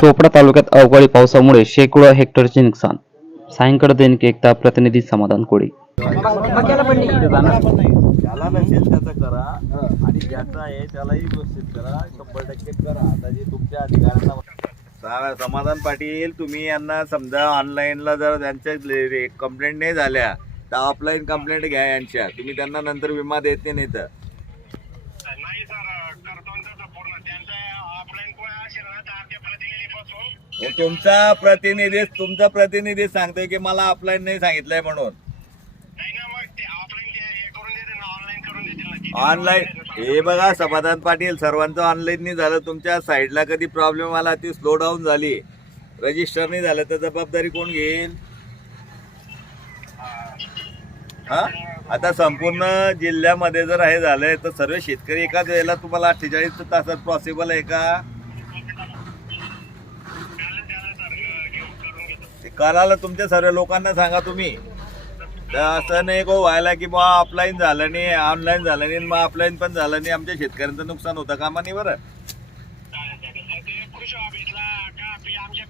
चोपडा तालुक्यात अवकाळी पावसामुळे शेकडो हेक्टरचे नुकसान. सायंकाळ दैनिक एकता प्रतिनिधी समाधान कोळी. ज्याला नसेल त्याचं करा. आणि ज्याचा आहे त्यालाही व्यवस्थित करा. शंभर टक्के करा. आता जे तुमच्या अधिकाऱ्यांना समाधान पाटील तुम्ही यांना समजा ऑनलाईनला जर त्यांच्या कंप्लेंट नाही झाल्या तर ऑफलाईन कंप्लेंट घ्या यांच्या. तुम्ही त्यांना नंतर विमा देत नाही तर नाही सर करतो ना तसं पूर्ण. त्यांचं ऑफलाईन कोण असेल ना तर आमच्या प्रतिनिधीपासून तुमचा प्रतिनिधी तुमचा प्रतिनिधी सांगतोय की मला ऑफलाईन नाही सांगितलंय म्हणून. नाही ना मग ते ऑफलाईन हे करून देतील ना ऑनलाईन करून देतील ना. किती ऑनलाईन हे बघा समाधान पाटील सर्वांचं ऑनलाईन नाही झालं. तुमच्या साईडला कधी प्रॉब्लेम आला ती स्लो डाऊन झाली. रजिस्टर नाही झालं तर जबाबदारी कोण घेईल? हा? आता संपूर्ण जिल्ह्यामध्ये जर हे झालंय तर सर्व शेतकरी एकाच वेळेला तुम्हाला अठ्ठेचाळीस तासात पॉसिबल आहे का? ते करायला तुमच्या सर्व लोकांना सांगा तुम्ही. तर असं नाही गो व्हायला की बा ऑफलाईन झालं नाही ऑनलाईन झालं नाही मग ऑफलाईन पण झालं नाही. आमच्या शेतकऱ्यांचं नुकसान होतं कामा नाही बरं चालेल चालेल सर ते कृषी ऑफिसला का पी आमच्या पीएमसी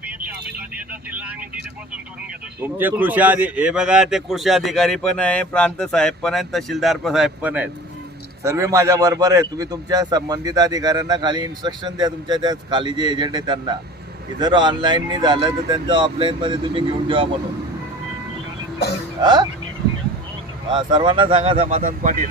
ऑफिसला देत असतील ना आम्ही तिथे बसून करून घेतो तुमचे कृषी अधि हे बघा ते कृषी अधिकारी पण आहे प्रांत साहेब पण आहेत तहसीलदार पण साहेब पण आहेत. सर्व माझ्या बरोबर आहे तुम्ही तुमच्या संबंधित अधिकाऱ्यांना खाली इन्स्ट्रक्शन द्या. तुमच्या त्या खाली जे एजंट आहे त्यांना. की जर ऑनलाईननी झालं तर त्यांचं ऑफलाईन मध्ये तुम्ही घेऊन ठेवा म्हणून. हा सर्वांना सांगा समाधान पाटील.